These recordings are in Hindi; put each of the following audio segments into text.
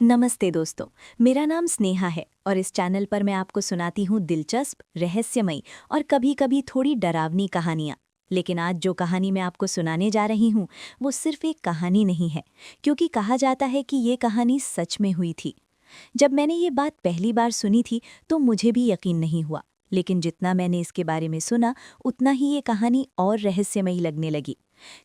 नमस्ते दोस्तों। मेरा नाम स्नेहा है और इस चैनल पर मैं आपको सुनाती हूँ दिलचस्प, रहस्यमयी और कभी-कभी थोड़ी डरावनी कहानियाँ। लेकिन आज जो कहानी मैं आपको सुनाने जा रही हूँ वो सिर्फ एक कहानी नहीं है, क्योंकि कहा जाता है कि ये कहानी सच में हुई थी। जब मैंने ये बात पहली बार सुनी थी तो मुझे भी यकीन नहीं हुआ, लेकिन जितना मैंने इसके बारे में सुना उतना ही ये कहानी और रहस्यमयी लगने लगी।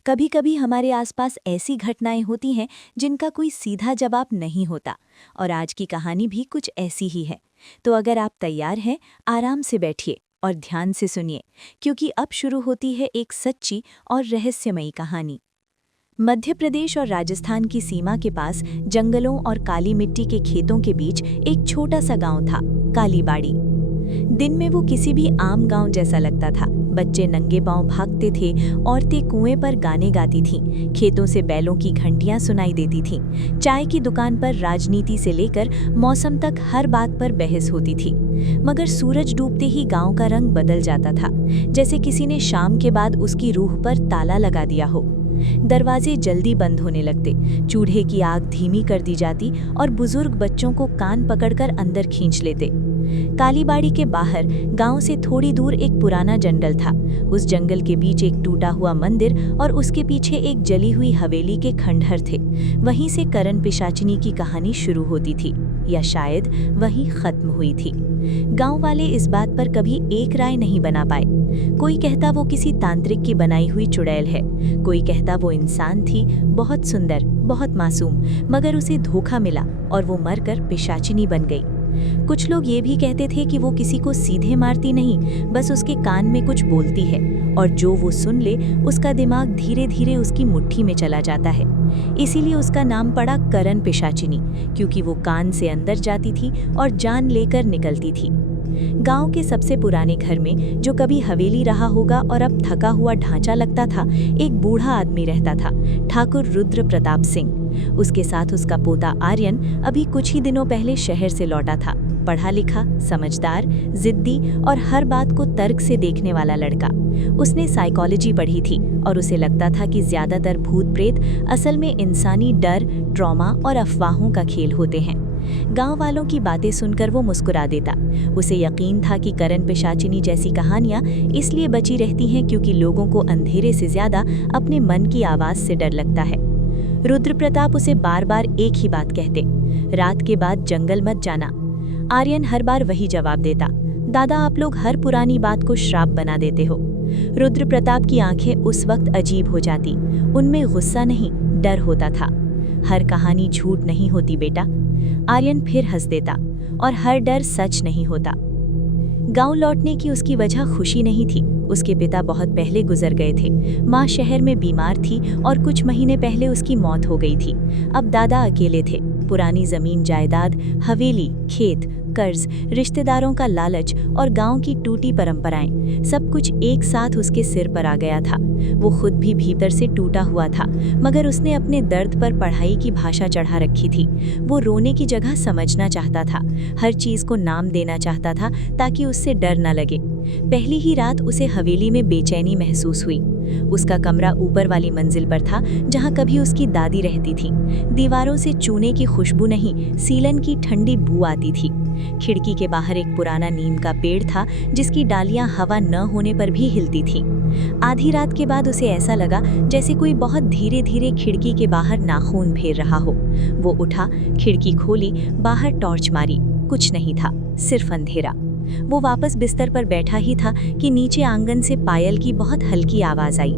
कभी कभी हमारे आसपास ऐसी घटनाएं होती हैं जिनका कोई सीधा जवाब नहीं होता, और आज की कहानी भी कुछ ऐसी ही है। तो अगर आप तैयार हैं, आराम से बैठिए और ध्यान से सुनिए, क्योंकि अब शुरू होती है एक सच्ची और रहस्यमयी कहानी। मध्य प्रदेश और राजस्थान की सीमा के पास जंगलों और काली मिट्टी के खेतों के बीच एक छोटा सा गांव था, कालीबाड़ी। दिन में वो किसी भी आम गांव जैसा लगता था। बच्चे नंगे पांव भागते थे, औरतें कुएं पर गाने गाती थीं, खेतों से बैलों की घंटियां सुनाई देती थीं। चाय की दुकान पर राजनीति से लेकर मौसम तक हर बात पर बहस होती थी। मगर सूरज डूबते ही गांव का रंग बदल जाता था, जैसे किसी ने शाम के बाद उसकी रूह पर ताला लगा दिया हो। दरवाजे जल्दी बंद होने लगते, चूल्हे की आग धीमी कर दी जाती और बुजुर्ग बच्चों को कान पकड़कर अंदर खींच लेते। कालीबाड़ी के बाहर गांव से थोड़ी दूर एक पुराना जंगल था। उस जंगल के बीच एक टूटा हुआ मंदिर और उसके पीछे एक जली हुई हवेली के खंडहर थे। वहीं से करण पिशाचिनी की कहानी शुरू होती थी, या शायद वहीं खत्म हुई थी। गांव वाले इस बात पर कभी एक राय नहीं बना पाए। कोई कहता वो किसी तांत्रिक की बनाई हुई चुड़ैल है, कोई कहता वो इंसान थी, बहुत सुंदर, बहुत मासूम, मगर उसे धोखा मिला और वो मरकर पिशाचिनी बन गई। कुछ लोग ये भी कहते थे कि वो किसी को सीधे मारती नहीं, बस उसके कान में कुछ बोलती है, और जो वो सुन ले उसका दिमाग धीरे धीरे उसकी मुट्ठी में चला जाता है। इसीलिए उसका नाम पड़ा करण पिशाचिनी, क्योंकि वो कान से अंदर जाती थी और जान लेकर निकलती थी। गांव के सबसे पुराने घर में, जो कभी हवेली रहा होगा और अब थका हुआ ढांचा लगता था, एक बूढ़ा आदमी रहता था, ठाकुर रुद्र प्रताप सिंह। उसके साथ उसका पोता आर्यन अभी कुछ ही दिनों पहले शहर से लौटा था। पढ़ा लिखा, समझदार, जिद्दी और हर बात को तर्क से देखने वाला लड़का। उसने साइकोलॉजी पढ़ी थी और उसे लगता था कि ज्यादातर भूत प्रेत असल में इंसानी डर, ट्रॉमा और अफवाहों का खेल होते हैं। गांव वालों की बातें सुनकर वो मुस्कुरा देता। उसे यकीन था कि करण पिशाचिनी जैसी कहानियां इसलिए बची रहती हैं क्योंकि लोगों को अंधेरे से ज्यादा अपने मन की आवाज से डर लगता है। रुद्र प्रताप उसे बार बार एक ही बात कहते, रात के बाद जंगल मत जाना। आर्यन हर बार वही जवाब देता, दादा आप लोग हर पुरानी बात को श्राप बना देते हो। रुद्र प्रताप की आंखें उस वक्त अजीब हो जाती, उनमें गुस्सा नहीं, डर होता था। हर कहानी झूठ नहीं होती बेटा। आर्यन फिर हंस देता, और हर डर सच नहीं होता। गांव लौटने की उसकी वजह खुशी नहीं थी। उसके पिता बहुत पहले गुजर गए थे, माँ शहर में बीमार थी और कुछ महीने पहले उसकी मौत हो गई थी। अब दादा अकेले थे। पुरानी जमीन जायदाद, हवेली, खेत, कर्ज, रिश्तेदारों का लालच और गांव की टूटी परंपराएं, सब कुछ एक साथ उसके सिर पर आ गया था। वो खुद भी भीतर से टूटा हुआ था, मगर उसने अपने दर्द पर पढ़ाई की भाषा चढ़ा रखी थी। वो रोने की जगह समझना चाहता था, हर चीज को नाम देना चाहता था ताकि उससे डर न लगे। पहली ही रात उसे हवेली में बेचैनी महसूस हुई। उसका कमरा ऊपर वाली मंजिल पर था, जहां कभी उसकी दादी रहती थी। दीवारों से चूने की खुशबू नहीं, सीलन की ठंडी बू आती थी। खिड़की के बाहर एक पुराना नीम का पेड़ था, जिसकी डालियां हवा न होने पर भी हिलती थीं। आधी रात के बाद उसे ऐसा लगा जैसे कोई बहुत धीरे धीरे खिड़की के बाहर नाखून फेर रहा हो। वो उठा, खिड़की खोली, बाहर टॉर्च मारी, कुछ नहीं था, सिर्फ अंधेरा। वो वापस बिस्तर पर बैठा ही था कि नीचे आंगन से पायल की बहुत हल्की आवाज आई,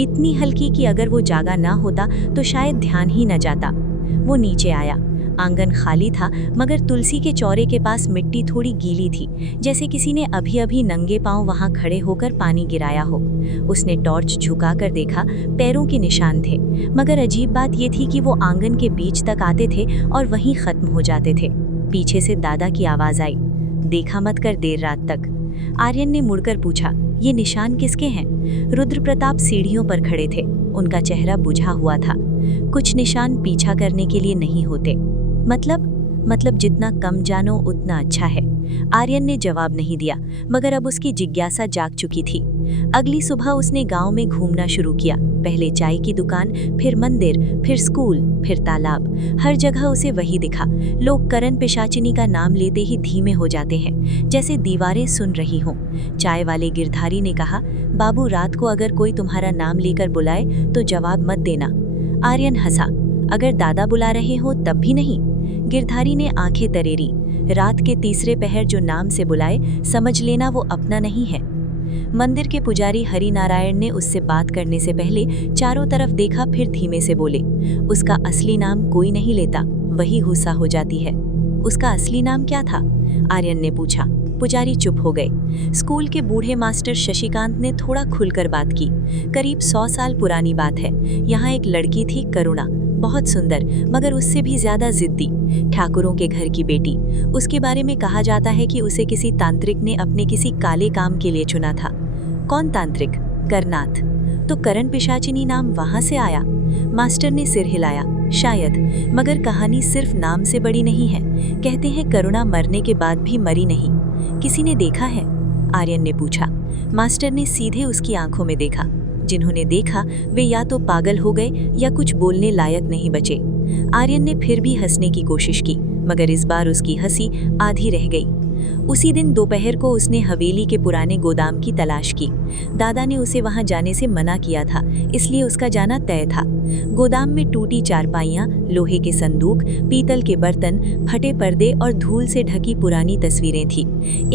इतनी हल्की कि अगर वो जागा ना होता तो शायद ध्यान ही न जाता। वो नीचे आया। आंगन खाली था, मगर तुलसी के चौरे के पास मिट्टी थोड़ी गीली थी, जैसे किसी ने अभी अभी नंगे पांव वहां खड़े होकर पानी गिराया हो। उसने टॉर्च झुकाकर देखा, पैरों के निशान थे, मगर अजीब बात ये थी कि वो आंगन के बीच तक आते थे और वहीं खत्म हो जाते थे। पीछे से दादा की आवाज आई, देखा मत कर देर रात तक। आर्यन ने मुड़कर पूछा, ये निशान किसके हैं? रुद्र प्रताप सीढ़ियों पर खड़े थे, उनका चेहरा बुझा हुआ था। कुछ निशान पीछा करने के लिए नहीं होते। मतलब जितना कम जानो उतना अच्छा है। आर्यन ने जवाब नहीं दिया, मगर अब उसकी जिज्ञासा जाग चुकी थी। अगली सुबह उसने गांव में घूमना शुरू किया। पहले चाय की दुकान, फिर मंदिर, फिर स्कूल, फिर तालाब। हर जगह उसे वही दिखा। लोग करण पिशाचिनी का नाम लेते ही धीमे हो जाते हैं, जैसे दीवारें सुन रही हों। चाय वाले गिरधारी ने कहा, बाबू, रात को अगर कोई तुम्हारा नाम लेकर बुलाए तो जवाब मत देना। आर्यन हंसा, अगर दादा बुला रहे हो तब भी नहीं? गिरधारी ने आंखें तरेरी। रात के तीसरे पहर जो नाम से बुलाए, समझ लेना वो अपना नहीं है। मंदिर के पुजारी हरि नारायण ने उससे बात करने से पहले चारों तरफ देखा, फिर धीमे से बोले, उसका असली नाम कोई नहीं लेता, वही हुस्सा हो जाती है। उसका असली नाम क्या था? आर्यन ने पूछा। पुजारी चुप हो गए। स्कूल के बूढ़े मास्टर शशिकांत ने थोड़ा खुलकर बात की। करीब 100 साल पुरानी बात है। यहाँ एक लड़की थी, करुणा, बहुत सुंदर, मगर उससे भी ज्यादा जिद्दी। ठाकुरों के घर की बेटी। उसके बारे में कहा जाता है कि उसे किसी तांत्रिक ने अपने किसी काले काम के लिए चुना था। कौन तांत्रिक? करनाथ। तो करण पिशाचिनी नाम वहां से आया? मास्टर ने सिर हिलाया। शायद, मगर कहानी सिर्फ नाम से बड़ी नहीं है। कहते हैं करुणा मरने के बाद भी मरी नहीं। किसी ने देखा है? आर्यन ने पूछा। मास्टर ने सीधे उसकी आंखों में देखा। जिन्होंने देखा वे या तो पागल हो गए या कुछ बोलने लायक नहीं बचे। आर्यन ने फिर भी हंसने की कोशिश की, मगर इस बार उसकी हंसी आधी रह गई। उसी दिन दोपहर को उसने हवेली के पुराने गोदाम की तलाश की। दादा ने उसे वहां जाने से मना किया था, इसलिए उसका जाना तय था। गोदाम में टूटी चारपाइयां, लोहे के संदूक, पीतल के बर्तन, फटे पर्दे और धूल से ढकी पुरानी तस्वीरें थी।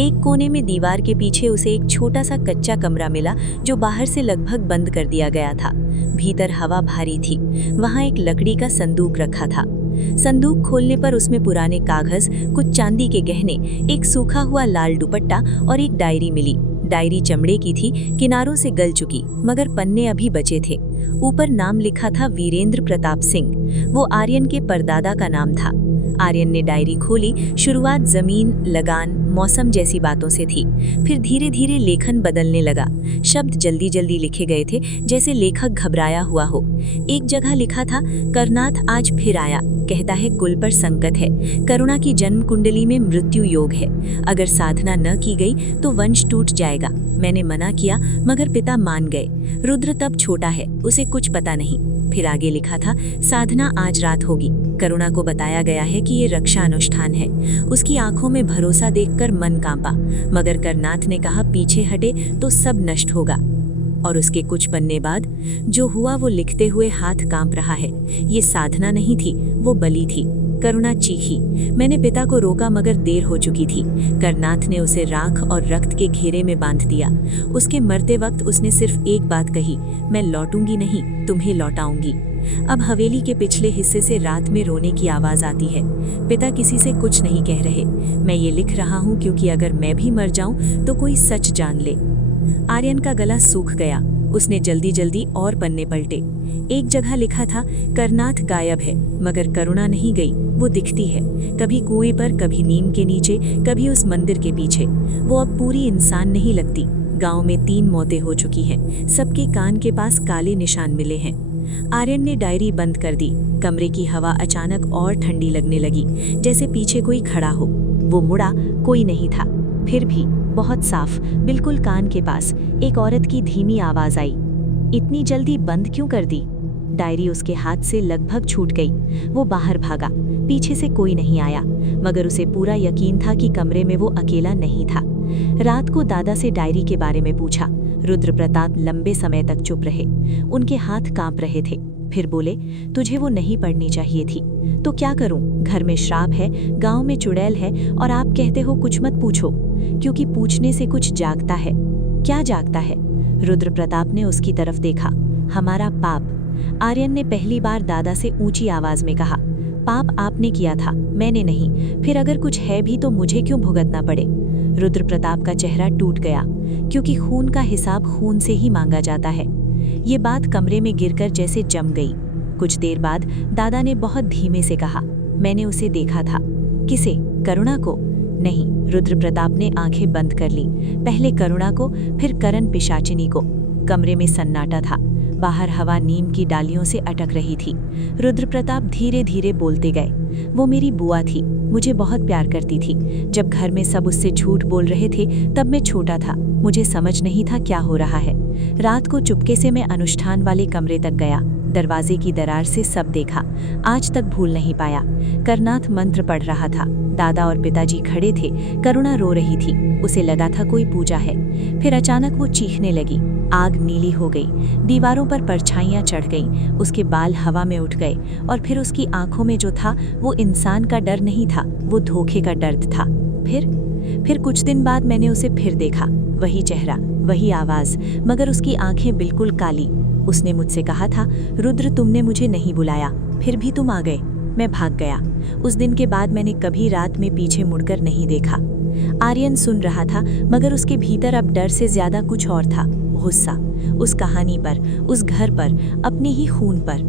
एक कोने में दीवार के पीछे उसे एक छोटा सा कच्चा कमरा मिला, जो बाहर से लगभग बंद कर दिया गया था। भीतर हवा भारी थी। वहां एक लकड़ी का संदूक रखा था। संदूक खोलने पर उसमें पुराने कागज, कुछ चांदी के गहने, एक सूखा हुआ लाल दुपट्टा और एक डायरी मिली। डायरी चमड़े की थी, किनारों से गल चुकी, मगर पन्ने अभी बचे थे। ऊपर नाम लिखा था वीरेंद्र प्रताप सिंह। वो आर्यन के परदादा का नाम था। आर्यन ने डायरी खोली। शुरुआत जमीन, लगान, मौसम जैसी बातों से थी। फिर धीरे धीरे लेखन बदलने लगा। शब्द जल्दी जल्दी लिखे गए थे, जैसे लेखक घबराया हुआ हो। एक जगह लिखा था, करनाथ आज फिर आया, कहता है कुल पर संकट है। करुणा की जन्म कुंडली में मृत्यु योग है। अगर साधना न की गई तो वंश टूट जाएगा। मैंने मना किया, मगर पिता मान गए। रुद्र तब छोटा है, उसे कुछ पता नहीं। फिर आगे लिखा था, साधना आज रात होगी। करुणा को बताया गया है कि ये रक्षा अनुष्ठान है। उसकी आंखों में भरोसा देखकर मन कांपा, मगर करनाथ ने कहा, पीछे हटे तो सब नष्ट होगा। और उसके कुछ पन्ने बाद जो हुआ वो लिखते हुए हाथ कांप रहा है। ये साधना नहीं थी, वो बलि थी। करुणा चीखी। मैंने पिता को रोका, मगर देर हो चुकी थी। करनाथ ने उसे राख और रक्त के घेरे में बांध दिया। उसके मरते वक्त उसने सिर्फ एक बात कही, मैं लौटूंगी नहीं, तुम्हें लौटाऊंगी। अब हवेली के पिछले हिस्से से रात में रोने की आवाज आती है। पिता किसी से कुछ नहीं कह रहे। मैं ये लिख रहा हूँ क्योंकि अगर मैं भी मर जाऊं तो कोई सच जान ले। आर्यन का गला सूख गया। उसने जल्दी जल्दी और पन्ने पलटे। एक जगह लिखा था, करनाथ गायब है, मगर करुणा नहीं गई, वो दिखती है। कभी कुएं पर, कभी नीम के नीचे, कभी उस मंदिर के पीछे। वो अब पूरी इंसान नहीं लगती। गांव में 3 मौतें हो चुकी हैं। सबके कान के पास काले निशान मिले हैं। आर्यन ने डायरी बंद कर दी। कमरे की हवा अचानक और ठंडी लगने लगी, जैसे पीछे कोई खड़ा हो। वो मुड़ा, कोई नहीं था। फिर भी बहुत साफ, बिल्कुल कान के पास, एक औरत की धीमी आवाज आई, इतनी जल्दी बंद क्यों कर दी? डायरी उसके हाथ से लगभग छूट गई। वो बाहर भागा। पीछे से कोई नहीं आया, मगर उसे पूरा यकीन था कि कमरे में वो अकेला नहीं था। रात को दादा से डायरी के बारे में पूछा। रुद्र प्रताप लंबे समय तक चुप रहे। उनके हाथ कांप रहे थे। फिर बोले, तुझे वो नहीं पढ़नी चाहिए थी। तो क्या करूं? घर में श्राप है, गांव में चुड़ैल है, और आप कहते हो कुछ मत पूछो, क्योंकि पूछने से कुछ जागता है। क्या जागता है? रुद्र प्रताप ने उसकी तरफ देखा। हमारा पाप। आर्यन ने पहली बार दादा से ऊंची आवाज में कहा, पाप आपने किया था, मैंने नहीं। फिर अगर कुछ है भी तो मुझे क्यों भुगतना पड़े? रुद्र प्रताप का चेहरा टूट गया, क्योंकि खून का हिसाब खून से ही मांगा जाता है। ये बात कमरे में गिरकर जैसे जम गई। कुछ देर बाद दादा ने बहुत धीमे से कहा, मैंने उसे देखा था। किसे? करुणा को? नहीं। रुद्र प्रताप ने आंखें बंद कर ली। पहले करुणा को, फिर करण पिशाचिनी को। कमरे में सन्नाटा था। बाहर हवा नीम की डालियों से अटक रही थी। रुद्रप्रताप धीरे धीरे बोलते गए। वो मेरी बुआ थी, मुझे बहुत प्यार करती थी। जब घर में सब उससे झूठ बोल रहे थे तब मैं छोटा था, मुझे समझ नहीं था क्या हो रहा है। रात को चुपके से मैं अनुष्ठान वाले कमरे तक गया। दरवाजे की दरार से सब देखा, आज तक भूल नहीं पाया। करनाथ मंत्र पढ़ रहा था। दादा और पिताजी खड़े थे। करुणा रो रही थी, उसे लगा था कोई पूजा है। फिर अचानक वो चीखने लगी। आग नीली हो गई, दीवारों पर परछाइयां चढ़ गईं, उसके बाल हवा में उठ गए और फिर उसकी आंखों में जो था वो इंसान का डर नहीं था, वो धोखे का दर्द था। फिर कुछ दिन बाद मैंने उसे फिर देखा। वही चेहरा, वही आवाज, मगर उसकी आंखें बिल्कुल काली। उसने मुझसे कहा था, रुद्र तुमने मुझे नहीं बुलाया, फिर भी तुम आ गए। मैं भाग गया। उस दिन के बाद मैंने कभी रात में पीछे मुड़कर नहीं देखा। आर्यन सुन रहा था, मगर उसके भीतर अब डर से ज्यादा कुछ और था, गुस्सा। उस कहानी पर, उस घर पर, अपने ही खून पर।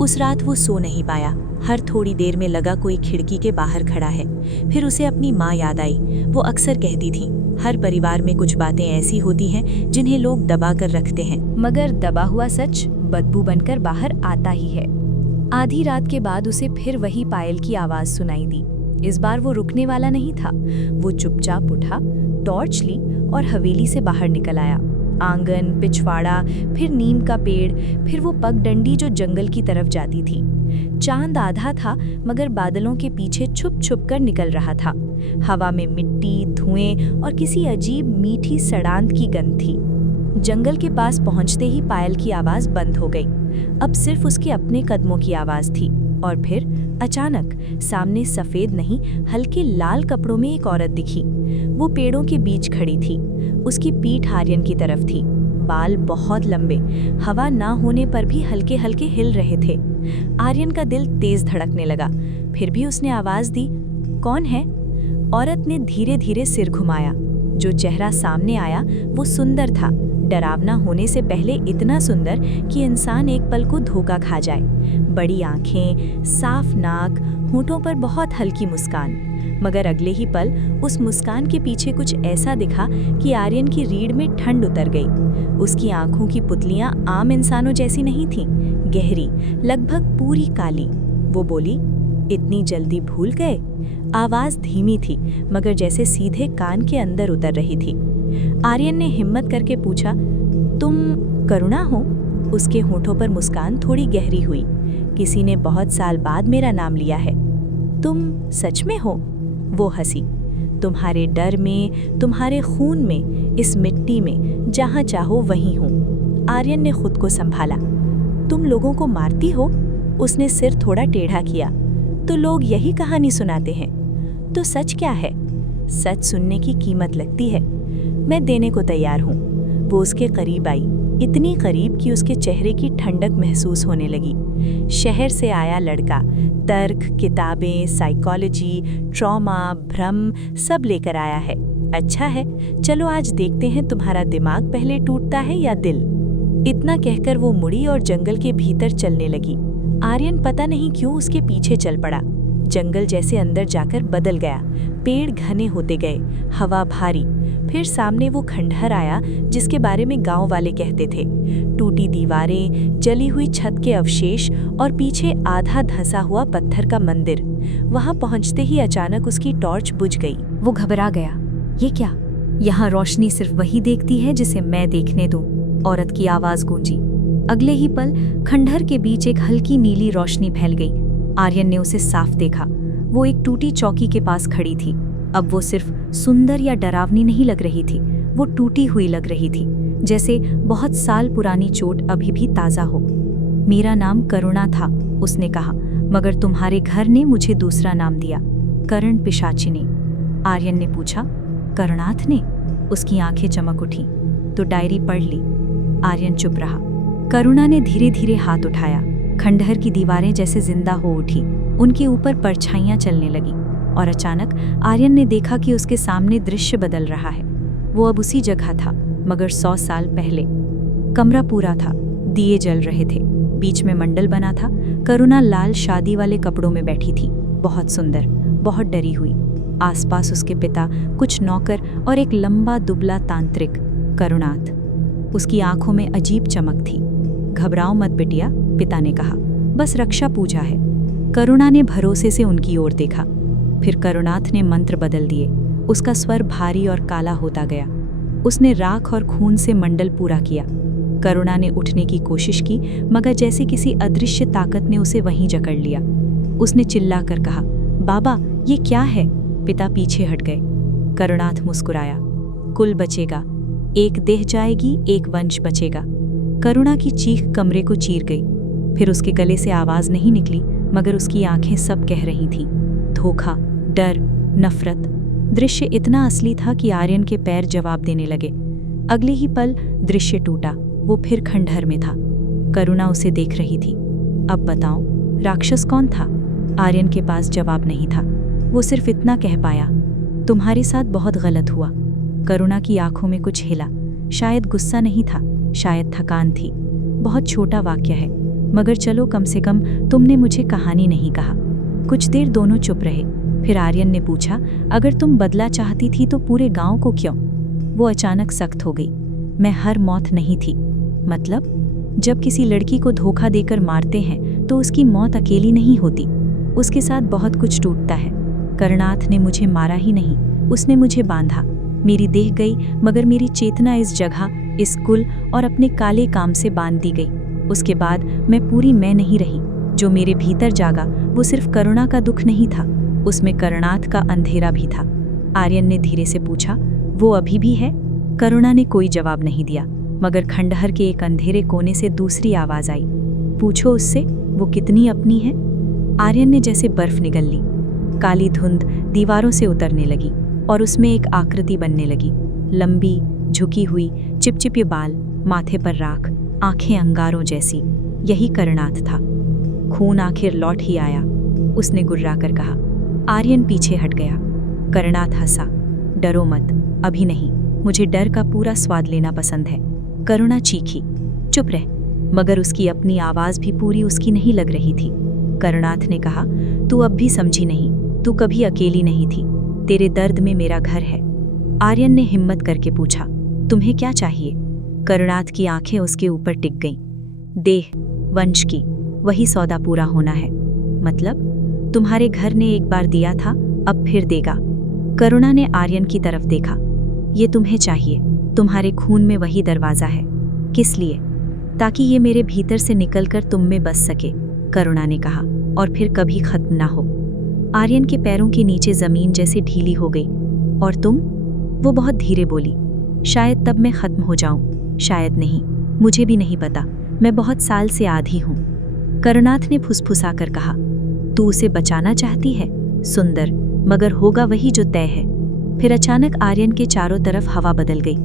उस रात वो सो नहीं पाया। हर थोड़ी देर में लगा कोई खिड़की के बाहर खड़ा है। फिर उसे अपनी माँ याद आई। वो अक्सर कहती थी, हर परिवार में कुछ बातें ऐसी होती हैं जिन्हें लोग दबा कर रखते हैं, मगर दबा हुआ सच बदबू बनकर बाहर आता ही है। आधी रात के बाद उसे फिर वही पायल की आवाज सुनाई दी। इस बार वो रुकने वाला नहीं था। वो चुपचाप उठा, टॉर्च ली और हवेली से बाहर निकल आया। आंगन, पिछवाड़ा, फिर नीम का पेड़, फिर वो पगडंडी जो जंगल की तरफ जाती थी। चांद आधा था, मगर बादलों के पीछे छुप छुप कर निकल रहा था। हवा में मिट्टी, धुएं और किसी अजीब मीठी सड़ांत की गंध थी। जंगल के पास पहुंचते ही पायल की आवाज बंद हो गई। अब सिर्फ उसके अपने कदमों की आवाज थी। और फिर अचानक सामने सफेद नहीं, हल्के लाल कपड़ों में एक औरत दिखी। वो पेड़ों के बीच खड़ी थी। उसकी पीठ आर्यन की तरफ थी। बाल बहुत लंबे, हवा ना होने पर भी हल्के हल्के हिल रहे थे। आर्यन का दिल तेज धड़कने लगा। फिर भी उसने आवाज दी, कौन है? औरत ने धीरे धीरे सिर घुमाया। जो चेहरा सामने आया वो सुंदर था, डरावना होने से पहले इतना सुंदर कि इंसान एक पल को धोखा खा जाए। बड़ी आंखें, साफ नाक, होठों पर बहुत हल्की मुस्कान। मगर अगले ही पल उस मुस्कान के पीछे कुछ ऐसा दिखा कि आर्यन की रीढ़ में ठंड उतर गई। उसकी आंखों की पुतलियां आम इंसानों जैसी नहीं थीं, गहरी, लगभग पूरी काली। वो बोली, इतनी जल्दी भूल गए? आवाज धीमी थी, मगर जैसे सीधे कान के अंदर उतर रही थी। आर्यन ने हिम्मत करके पूछा, तुम करुणा हो? उसके होठों पर मुस्कान थोड़ी गहरी हुई। किसी ने बहुत साल बाद मेरा नाम लिया है। तुम सच में हो? वो हंसी। तुम्हारे डर में, तुम्हारे खून में, इस मिट्टी में, जहां चाहो वहीं हूं। आर्यन ने खुद को संभाला। तुम लोगों को मारती हो? उसने सिर थोड़ा टेढ़ा किया। तो लोग यही कहानी सुनाते हैं। तो सच क्या है? सच सुनने की कीमत लगती है। मैं देने को तैयार हूँ। वो उसके करीब आई, इतनी करीब कि उसके चेहरे की ठंडक महसूस होने लगी। शहर से आया लड़का, तर्क, किताबें, साइकोलॉजी, ट्रॉमा, भ्रम सब लेकर आया है। अच्छा है, चलो आज देखते हैं तुम्हारा दिमाग पहले टूटता है या दिल। इतना कहकर वो मुड़ी और जंगल के भीतर चलने लगी। आर्यन पता नहीं क्यों उसके पीछे चल पड़ा। जंगल जैसे अंदर जाकर बदल गया। पेड़ घने होते गए, हवा भारी। फिर सामने वो खंडहर आया जिसके बारे में गांव वाले कहते थे। टूटी दीवारें, जली हुई छत के अवशेष और पीछे आधा धंसा हुआ पत्थर का मंदिर। वहां पहुंचते ही अचानक उसकी टॉर्च बुझ गई। वो घबरा गया। ये क्या? यहाँ रोशनी सिर्फ वही देखती है जिसे मैं देखने दूं। औरत की आवाज गूंजी। अगले ही पल खंडहर के बीच एक हल्की नीली रोशनी फैल गई। आर्यन ने उसे साफ देखा। वो एक टूटी चौकी के पास खड़ी थी। अब वो सिर्फ सुंदर या डरावनी नहीं लग रही थी, वो टूटी हुई लग रही थी, जैसे बहुत साल पुरानी चोट अभी भी ताज़ा हो। मेरा नाम करुणा था, उसने कहा, मगर तुम्हारे घर ने मुझे दूसरा नाम दिया, कर्ण पिशाचिनी। आर्यन ने पूछा, करणाथ ने? उसकी आंखें चमक उठी। तो डायरी पढ़ ली। आर्यन चुप रहा। करुणा ने धीरे धीरे हाथ उठाया। खंडहर की दीवारें जैसे जिंदा हो उठी, उनके ऊपर परछाइयां चलने लगी। और अचानक आर्यन ने देखा कि उसके सामने दृश्य बदल रहा है। वो अब उसी जगह था, मगर 100 साल पहले। कमरा पूरा था, दिए जल रहे थे, बीच में मंडल बना था। करुणा लाल शादी वाले कपड़ों में बैठी थी, बहुत सुंदर, बहुत डरी हुई। आसपास उसके पिता, कुछ नौकर और एक लंबा दुबला तांत्रिक, करुणाथ। उसकी आंखों में अजीब चमक थी। घबराओ मत बिटिया, पिता ने कहा, बस रक्षा पूजा है। करुणा ने भरोसे से उनकी ओर देखा। फिर करुणाथ ने मंत्र बदल दिए। उसका स्वर भारी और काला होता गया। उसने राख और खून से मंडल पूरा किया। करुणा ने उठने की कोशिश की, मगर जैसे किसी अदृश्य ताकत ने उसे वहीं जकड़ लिया। उसने चिल्लाकर कहा, बाबा, ये क्या है? पिता पीछे हट गए। करुणाथ मुस्कुराया, कुल बचेगा, एक देह जाएगी, एक वंश बचेगा। करुणा की चीख कमरे को चीर गई। फिर उसके गले से आवाज नहीं निकली, मगर उसकी आंखें सब कह रही थीं। धोखा, डर, नफरत। दृश्य इतना असली था कि आर्यन के पैर जवाब देने लगे। अगले ही पल दृश्य टूटा। वो फिर खंडहर में था। करुणा उसे देख रही थी। अब बताओ, राक्षस कौन था? आर्यन के पास जवाब नहीं था। वो सिर्फ इतना कह पाया, तुम्हारे साथ बहुत गलत हुआ। करुणा की आंखों में कुछ हिला। शायद गुस्सा नहीं था, शायद थकान थी। बहुत छोटा वाक्य है, मगर चलो, कम से कम तुमने मुझे कहानी नहीं कहा। कुछ देर दोनों चुप रहे। फिर आर्यन ने पूछा, अगर तुम बदला चाहती थी तो पूरे गांव को क्यों? वो अचानक सख्त हो गई। मैं हर मौत नहीं थी। मतलब? जब किसी लड़की को धोखा देकर मारते हैं तो उसकी मौत अकेली नहीं होती, उसके साथ बहुत कुछ टूटता है। करुणाथ ने मुझे मारा ही नहीं, उसने मुझे बांधा। मेरी देह गई, मगर मेरी चेतना इस जगह, इस कुल और अपने काले काम से बांध दी गई। उसके बाद मैं पूरी मैं नहीं रही। जो मेरे भीतर जागा वो सिर्फ करुणा का दुख नहीं था, उसमें करुणाथ का अंधेरा भी था। आर्यन ने धीरे से पूछा, वो अभी भी है? करुणा ने कोई जवाब नहीं दिया, मगर खंडहर के एक अंधेरे कोने से दूसरी आवाज आई, पूछो उससे, वो कितनी अपनी है? आर्यन ने जैसे बर्फ निगल ली। काली धुंध दीवारों से उतरने लगी और उसमें एक आकृति बनने लगी। लंबी, झुकी हुई, चिपचिपे बाल, माथे पर राख, आंखें अंगारों जैसी। यही करुणाथ था। खून आखिर लौट ही आया, उसने गुर्राकर कहा। आर्यन पीछे हट गया। करुणाथ हंसा, डरो मत, अभी नहीं, मुझे डर का पूरा स्वाद लेना पसंद है। करुणा चीखी, चुप रह, मगर उसकी अपनी आवाज भी पूरी उसकी नहीं लग रही थी। करुणाथ ने कहा, तू अब भी समझी नहीं, तू कभी अकेली नहीं थी, तेरे दर्द में मेरा घर है। आर्यन ने हिम्मत करके पूछा, तुम्हें क्या चाहिए? करुणाथ की आंखें उसके ऊपर टिक गईं। देह, वंश की, वही सौदा पूरा होना है। मतलब? तुम्हारे घर ने एक बार दिया था, अब फिर देगा। करुणा ने आर्यन की तरफ देखा। ये तुम्हें चाहिए, तुम्हारे खून में वही दरवाजा है। किस लिए? ताकि ये मेरे भीतर से निकलकर तुम में बस सके, करुणा ने कहा, और फिर कभी खत्म ना हो। आर्यन के पैरों के नीचे जमीन जैसे ढीली हो गई। और तुम? वो बहुत धीरे बोली, शायद तब मैं खत्म हो जाऊं, शायद नहीं, मुझे भी नहीं पता। मैं बहुत साल से आधी हूं। करुणाथ ने फुसफुसाकर कहा, तू उसे बचाना चाहती है? सुंदर, मगर होगा वही जो तय है। फिर अचानक आर्यन के चारों तरफ हवा बदल गई।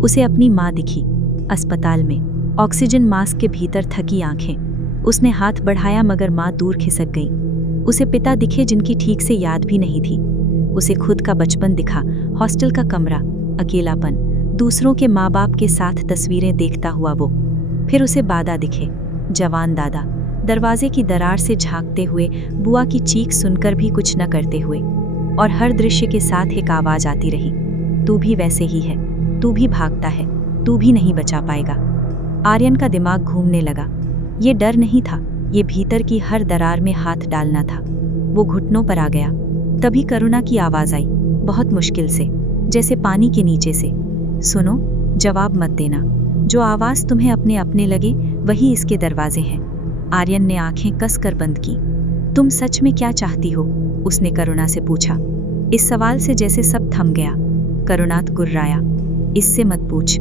उसे अपनी माँ दिखी, अस्पताल में, ऑक्सीजन मास्क के भीतर थकी आंखें। उसने हाथ बढ़ाया, मगर माँ दूर खिसक गई। उसे पिता दिखे, जिनकी ठीक से याद भी नहीं थी। उसे खुद का बचपन दिखा, हॉस्टल का कमरा, अकेलापन, दूसरों के माँ बाप के साथ तस्वीरें देखता हुआ वो। फिर उसे बादा दिखे, जवान दादा, दरवाजे की दरार से झांकते हुए, बुआ की चीख सुनकर भी कुछ न करते हुए। और हर दृश्य के साथ एक आवाज आती रही, तू भी वैसे ही है, तू भी भागता है, तू भी नहीं बचा पाएगा। आर्यन का दिमाग घूमने लगा। ये डर नहीं था, ये भीतर की हर दरार में हाथ डालना था। वो घुटनों पर आ गया। तभी करुणा की आवाज आई, बहुत मुश्किल से, जैसे पानी के नीचे से, सुनो, जवाब मत देना, जो आवाज तुम्हें अपने अपने लगे वही इसके दरवाजे हैं। आर्यन ने आंखें कसकर बंद की। तुम सच में क्या चाहती हो? उसने करुणा से पूछा। इस सवाल से जैसे सब थम गया। करुणाथ गुर्राया, इससे मत पूछ।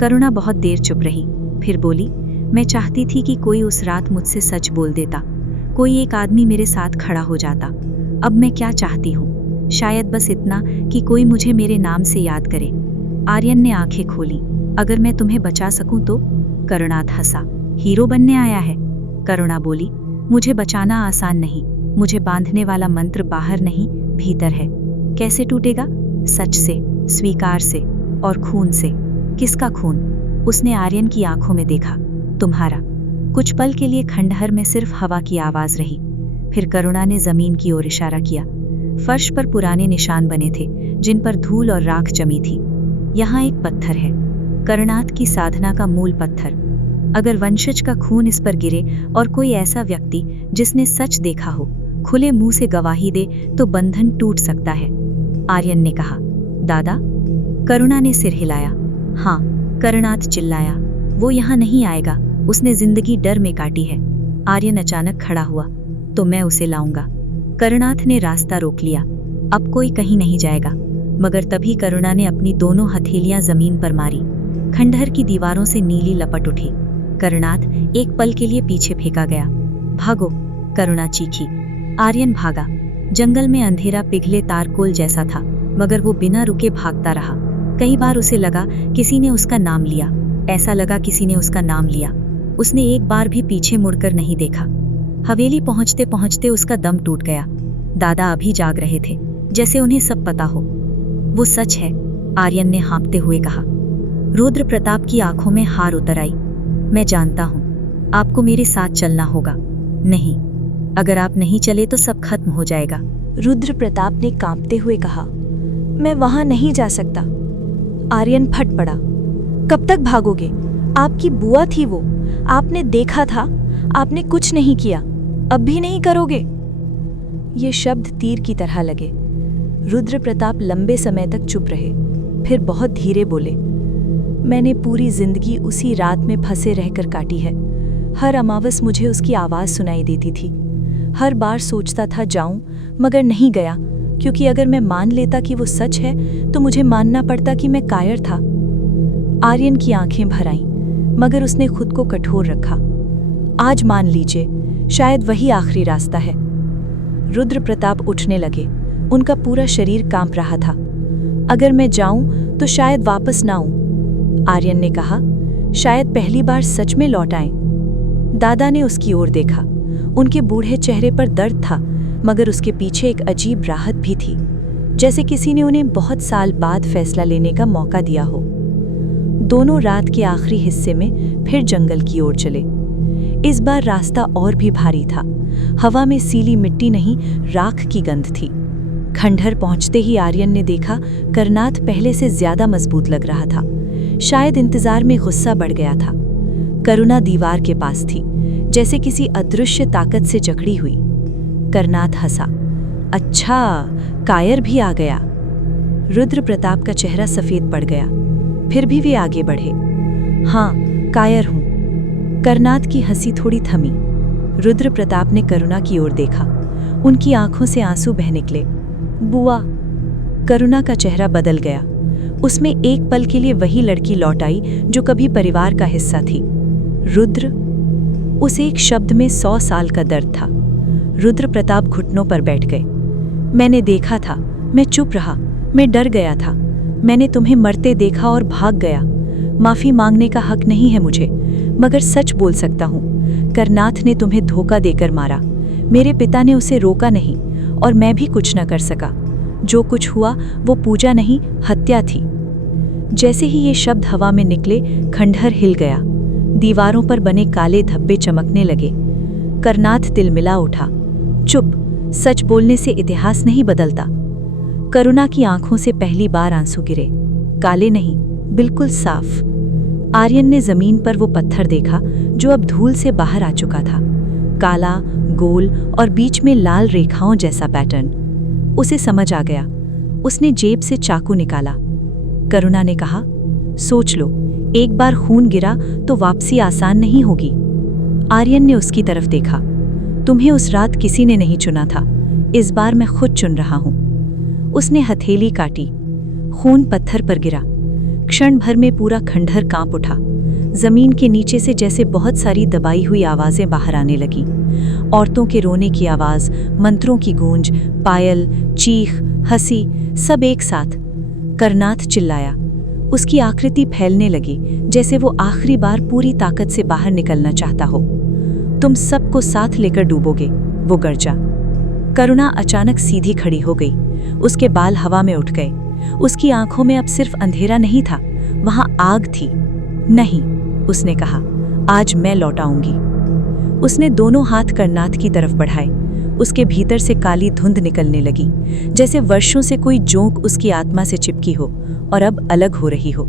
करुणा बहुत देर चुप रही, फिर बोली, मैं चाहती थी कि कोई उस रात मुझसे सच बोल देता, कोई एक आदमी मेरे साथ खड़ा हो जाता। अब मैं क्या चाहती हूँ? शायद बस इतना कि कोई मुझे मेरे नाम से याद करे। आर्यन ने आंखें खोली, अगर मैं तुम्हें बचा सकूं तो? करुणाथ हंसा, हीरो बनने आया है? करुणा बोली, मुझे बचाना आसान नहीं, मुझे बांधने वाला मंत्र बाहर नहीं, भीतर है। कैसे टूटेगा? सच से, स्वीकार से, और खून से। किसका खून? उसने आर्यन की आंखों में देखा, तुम्हारा। कुछ पल के लिए खंडहर में सिर्फ हवा की आवाज रही। फिर करुणा ने जमीन की ओर इशारा किया। फर्श पर पुराने निशान बने थे, जिन पर धूल और राख जमी थी। यहाँ एक पत्थर है, करुणाथ की साधना का मूल पत्थर। अगर वंशज का खून इस पर गिरे और कोई ऐसा व्यक्ति जिसने सच देखा हो खुले मुंह से गवाही दे तो बंधन टूट सकता है। आर्यन ने कहा। दादा? करुणा ने सिर हिलाया। हाँ, करनाथ चिल्लाया। वो यहाँ नहीं आएगा, उसने जिंदगी डर में काटी है। आर्यन अचानक खड़ा हुआ। तो मैं उसे लाऊंगा। करनाथ ने रास्ता रोक लिया। अब कोई कहीं नहीं जाएगा। मगर तभी करुणा ने अपनी दोनों हथेलियां जमीन पर मारी। खंडहर की दीवारों से नीली लपट उठी। करनाथ एक पल के लिए पीछे फेंका गया। भागो, करुणा चीखी। आर्यन भागा। जंगल में अंधेरा पिघले तारकोल जैसा था, मगर वो बिना रुके भागता रहा। कई बार उसे लगा किसी ने उसका नाम लिया। ऐसा लगा किसी ने उसका नाम लिया। उसने एक बार भी पीछे मुड़कर नहीं देखा। हवेली पहुंचते पहुंचते उसका दम टूट गया। दादा अभी जाग रहे थे, जैसे उन्हें सब पता हो। वो सच है, आर्यन ने हाँफते हुए कहा। रुद्र प्रताप की आंखों में हार उतर आई। मैं जानता हूं, आपको मेरे साथ चलना होगा। नहीं, अगर आप नहीं चले तो सब खत्म हो जाएगा। रुद्र प्रताप ने कांपते हुए कहा। मैं वहां नहीं जा सकता। आर्यन फट पड़ा। कब तक भागोगे? आपकी बुआ थी वो, आपने देखा था। आपने कुछ नहीं किया, अब भी नहीं करोगे? ये शब्द तीर की तरह लगे। रुद्र प्रताप लंबे समय तक चुप रहे, फिर बहुत धीरे बोले। मैंने पूरी जिंदगी उसी रात में फंसे रहकर काटी है। हर अमावस मुझे उसकी आवाज सुनाई देती थी। हर बार सोचता था जाऊं, मगर नहीं गया, क्योंकि अगर मैं मान लेता कि वो सच है तो मुझे मानना पड़ता कि मैं कायर था। आर्यन की आंखें भर आईं, मगर उसने खुद को कठोर रखा। आज मान लीजिए, शायद वही आखिरी रास्ता है। रुद्र प्रताप उठने लगे। उनका पूरा शरीर कांप रहा था। अगर मैं जाऊं तो शायद वापस ना आऊं, आर्यन ने कहा। शायद पहली बार सच में लौट आएं। दादा ने उसकी ओर देखा। उनके बूढ़े चेहरे पर दर्द था, मगर उसके पीछे एक अजीब राहत भी थी, जैसे किसी ने उन्हें बहुत साल बाद फैसला लेने का मौका दिया हो। दोनों रात के आखिरी हिस्से में फिर जंगल की ओर चले। इस बार रास्ता और भी भारी था। हवा में सीली मिट्टी नहीं, राख की गंध थी। खंडहर पहुंचते ही आर्यन ने देखा करनाथ पहले से ज्यादा मजबूत लग रहा था। शायद इंतजार में गुस्सा बढ़ गया था। करुणा दीवार के पास थी, जैसे किसी अदृश्य ताकत से जकड़ी हुई। करनाथ हंसा। अच्छा, कायर भी आ गया। रुद्र प्रताप का चेहरा सफेद पड़ गया। फिर भी वे आगे बढ़े। हाँ, कायर हूं। करनाथ की हंसी थोड़ी थमी। रुद्र प्रताप ने करुणा की ओर देखा। उनकी आंखों से आंसू बह निकले। बुआ। करुणा का चेहरा बदल गया। उसमें एक पल के लिए वही लड़की लौट आई जो कभी परिवार का हिस्सा थी। रुद्र। उस एक शब्द में 100 साल का दर्द था। रुद्र प्रताप घुटनों पर बैठ गए। मैंने देखा था, मैं चुप रहा, मैं डर गया था। मैंने तुम्हें मरते देखा और भाग गया। माफी मांगने का हक नहीं है मुझे, मगर सच बोल सकता हूँ। करनाथ ने तुम्हें धोखा देकर मारा। मेरे पिता ने उसे रोका नहीं, और मैं भी कुछ न कर सका। जो कुछ हुआ वो पूजा नहीं, हत्या थी। जैसे ही ये शब्द हवा में निकले, खंडहर हिल गया। दीवारों पर बने काले धब्बे चमकने लगे। करनाथ तिलमिला उठा। चुप, सच बोलने से इतिहास नहीं बदलता। करुणा की आंखों से पहली बार आंसू गिरे। काले नहीं, बिल्कुल साफ। आर्यन ने जमीन पर वो पत्थर देखा जो अब धूल से बाहर आ चुका था। काला, गोल और बीच में लाल रेखाओं जैसा पैटर्न। उसे समझ आ गया। उसने जेब से चाकू निकाला। करुणा ने कहा, सोच लो, एक बार खून गिरा तो वापसी आसान नहीं होगी। आर्यन ने उसकी तरफ देखा। तुम्हें उस रात किसी ने नहीं चुना था, इस बार मैं खुद चुन रहा हूं। उसने हथेली काटी। खून पत्थर पर गिरा। क्षण भर में पूरा खंडहर कांप उठा। जमीन के नीचे से जैसे बहुत सारी दबाई हुई आवाजें बाहर आने लगीं। औरतों के रोने की आवाज, मंत्रों की गूंज, पायल, चीख, हंसी, सब एक साथ। करनाथ चिल्लाया। उसकी आकृति फैलने लगी, जैसे वो आखिरी बार पूरी ताकत से बाहर निकलना चाहता हो। तुम सबको साथ लेकर डूबोगे, वो गर्जा। करुणा अचानक सीधी खड़ी हो गई। उसके बाल हवा में उठ गए। उसकी आंखों में अब सिर्फ अंधेरा नहीं था, वहां आग थी। नहीं, उसने कहा, आज मैं लौट आऊंगी। उसने दोनों हाथ करनाथ की तरफ बढ़ाए। उसके भीतर से काली धुंध निकलने लगी, जैसे वर्षों से कोई जोंक उसकी आत्मा से चिपकी हो और अब अलग हो रही हो।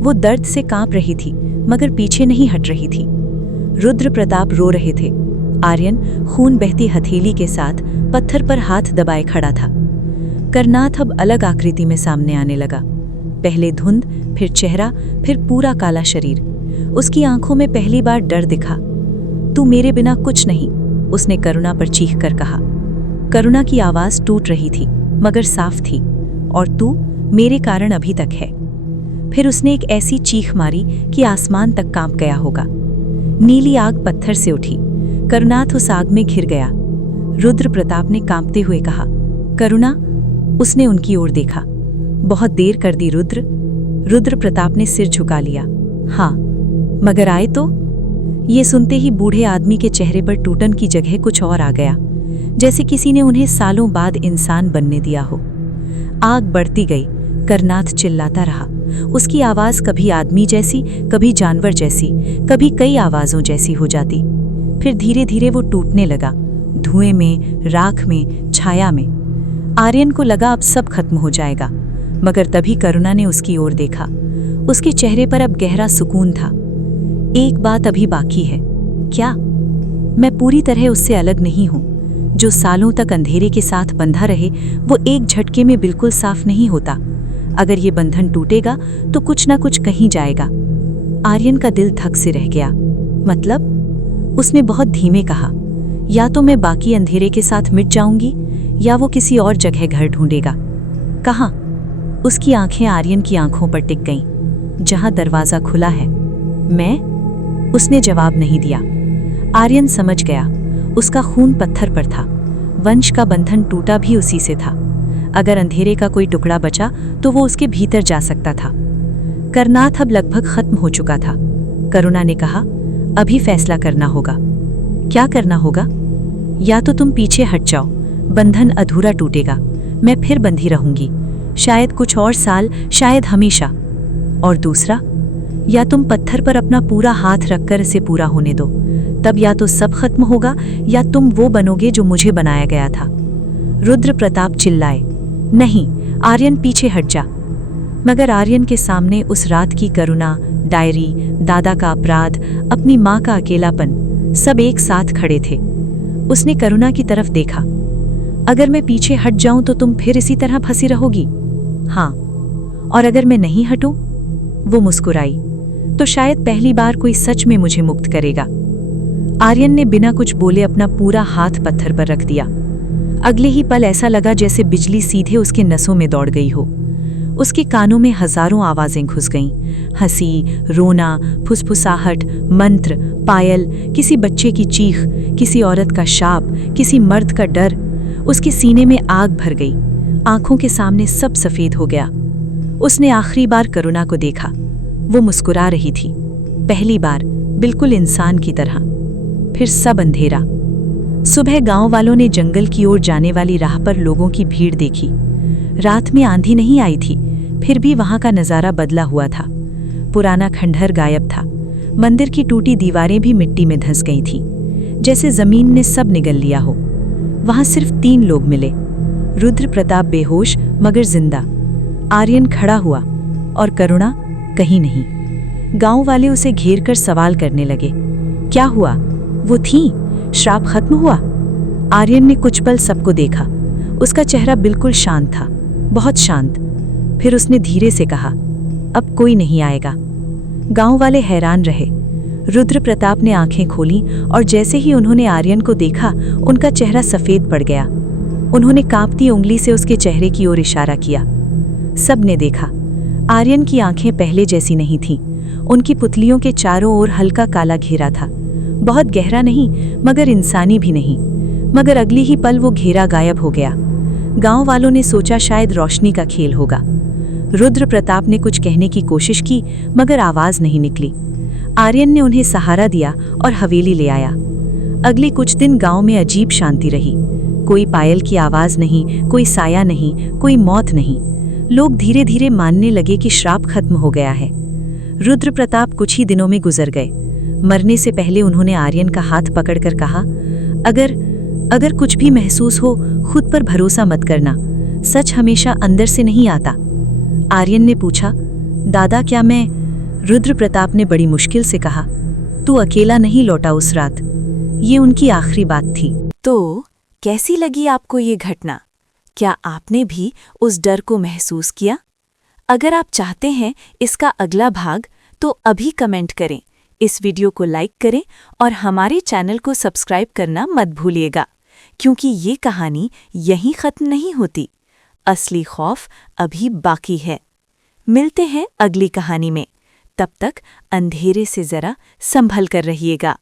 वो दर्द से कांप रही थी मगर पीछे नहीं हट रही थी। रुद्र प्रताप रो रहे थे। आर्यन खून बहती हथेली के साथ पत्थर पर हाथ दबाए खड़ा था। करनाथ अब अलग आकृति में सामने आने लगा। पहले धुंध, फिर चेहरा, फिर पूरा काला शरीर। उसकी आंखों में पहली बार डर दिखा। तू मेरे बिना कुछ नहीं, उसने करुणा पर चीख कर कहा। करुणा की आवाज टूट रही थी मगर साफ थी। और तू मेरे कारण अभी तक है। फिर उसने एक ऐसी चीख मारी कि आसमान तक कांप गया होगा। नीली आग पत्थर से उठी। करुणाथ उस आग में घिर गया। रुद्र प्रताप ने कांपते हुए कहा, करुणा। उसने उनकी ओर देखा। बहुत देर कर दी रुद्र। रुद्र प्रताप ने सिर झुका लिया। हाँ, मगर आए तो? ये सुनते ही बूढ़े आदमी के चेहरे पर टूटन की जगह कुछ और आ गया, जैसे किसी ने उन्हें सालों बाद इंसान बनने दिया हो। आग बढ़ती गई। करनाथ चिल्लाता रहा। उसकी आवाज कभी आदमी जैसी, कभी जानवर जैसी, कभी कई आवाजों जैसी हो जाती। फिर धीरे धीरे वो टूटने लगा, धुएं में, राख में, छाया में। आर्यन को लगा अब सब खत्म हो जाएगा, मगर तभी करुणा ने उसकी ओर देखा। उसके चेहरे पर अब गहरा सुकून था। एक बात अभी बाकी है। क्या? मैं पूरी तरह उससे अलग नहीं हूं। जो सालों तक अंधेरे के साथ बंधा रहे, वो एक झटके में बिल्कुल साफ नहीं होता। अगर ये बंधन टूटेगा तो कुछ ना कुछ कहीं जाएगा। आर्यन का दिल धक से रह गया। मतलब? उसने बहुत धीमे कहा, या तो मैं बाकी अंधेरे के साथ मिट जाऊंगी या वो किसी और जगह घर ढूंढेगा। कहाँ? उसकी आंखें आर्यन की आंखों पर टिक गईं। जहां दरवाजा खुला है। मैं? उसने जवाब नहीं दिया। आर्यन समझ गया। उसका खून पत्थर पर था। वंश का बंधन टूटा भी उसी से था। अगर अंधेरे का कोई टुकड़ा बचा तो वो उसके भीतर जा सकता था। करनाथ अब लगभग खत्म हो चुका था। करुणा ने कहा, अभी फैसला करना होगा। क्या करना होगा? या तो तुम पीछे हट जाओ, बंधन अधूरा टूटेगा, मैं फिर बंधी रहूंगी, शायद कुछ और साल, शायद हमेशा। और दूसरा, या तुम पत्थर पर अपना पूरा हाथ रखकर इसे पूरा होने दो। तब या तो सब खत्म होगा या तुम वो बनोगे जो मुझे बनाया गया था। रुद्र प्रताप चिल्लाए, नहीं, आर्यन पीछे हट जा। मगर आर्यन के सामने उस रात की करुणा, डायरी, दादा का अपराध, अपनी माँ का अकेलापन, सब एक साथ खड़े थे। उसने करुणा की तरफ देखा। अगर मैं पीछे हट जाऊं तो तुम फिर इसी तरह फंसी रहोगी? हाँ। और अगर मैं नहीं हटूं? वो मुस्कुराई, तो शायद पहली बार कोई सच में मुझे मुक्त करेगा। आर्यन ने बिना कुछ बोले अपना पूरा हाथ पत्थर पर रख दिया। अगले ही पल ऐसा लगा जैसे बिजली सीधे उसके नसों में दौड़ गई हो। उसके कानों में हजारों आवाजें घुस गईं, हंसी, रोना, फुसफुसाहट, मंत्र, पायल, किसी बच्चे की चीख, किसी औरत का शाप, किसी मर्द का डर। उसके सीने में आग भर गई। आंखों के सामने सब सफेद हो गया। उसने आखिरी बार करुणा को देखा। वो मुस्कुरा रही थी, पहली बार, बिल्कुल इंसान की तरह। फिर सब अंधेरा। सुबह गांव वालों ने जंगल की ओर जाने वाली राह पर लोगों की भीड़ देखी। रात में आंधी नहीं आई थी, फिर भी वहां का नजारा बदला हुआ था। पुराना खंडहर गायब था। मंदिर की टूटी दीवारें भी मिट्टी में धंस गई थीं, जैसे जमीन ने सब निगल लिया हो। वहां सिर्फ 3 लोग मिले। रुद्र प्रताप बेहोश मगर जिंदा। आर्यन खड़ा हुआ और करुणा कहीं नहीं। गांव वाले उसे घेर कर सवाल करने लगे। क्या हुआ? वो थी? श्राप खत्म हुआ? आर्यन ने कुछ पल सबको देखा। उसका चेहरा बिल्कुल शांत था, बहुत शांत। फिर उसने धीरे से कहा, अब कोई नहीं आएगा। गांव वाले हैरान रहे। रुद्र प्रताप ने आंखें खोलीं और जैसे ही उन्होंने आर्यन को देखा, उनका चेहरा सफेद पड़ गया। उन्होंने कांपती उंगली से उसके चेहरे की ओर इशारा किया। सबने देखा। आर्यन की आंखें पहले जैसी नहीं थीं। उनकी पुतलियों के चारों ओर हल्का काला घेरा था। बहुत गहरा नहीं, मगर इंसानी भी नहीं। मगर अगली ही पल वो घेरा गायब हो गया। गांव वालों ने सोचा शायद रोशनी का खेल होगा। रुद्र प्रताप ने कुछ कहने की कोशिश की, मगर आवाज नहीं निकली। आर्यन ने उन्हें सहारा दिया और हवेली ले आया। अगले कुछ दिन गांव में अजीब शांति रही। कोई पायल की आवाज नहीं, कोई साया नहीं, कोई मौत नहीं। लोग धीरे धीरे मानने लगे कि श्राप खत्म हो गया है। रुद्र प्रताप कुछ ही दिनों में गुजर गए। मरने से पहले उन्होंने आर्यन का हाथ पकड़कर कहा, अगर कुछ भी महसूस हो, खुद पर भरोसा मत करना। सच हमेशा अंदर से नहीं आता। आर्यन ने पूछा, दादा क्या मैं रुद्र प्रताप ने बड़ी मुश्किल से कहा, तू अकेला नहीं लौटा उस रात। ये उनकी आखिरी बात थी। तो कैसी लगी आपको ये घटना? क्या आपने भी उस डर को महसूस किया? अगर आप चाहते हैं इसका अगला भाग, तो अभी कमेंट करें, इस वीडियो को लाइक करें और हमारे चैनल को सब्सक्राइब करना मत भूलिएगा, क्योंकि ये कहानी यहीं खत्म नहीं होती। असली खौफ अभी बाकी है। मिलते हैं अगली कहानी में। तब तक अंधेरे से जरा संभल कर रहिएगा।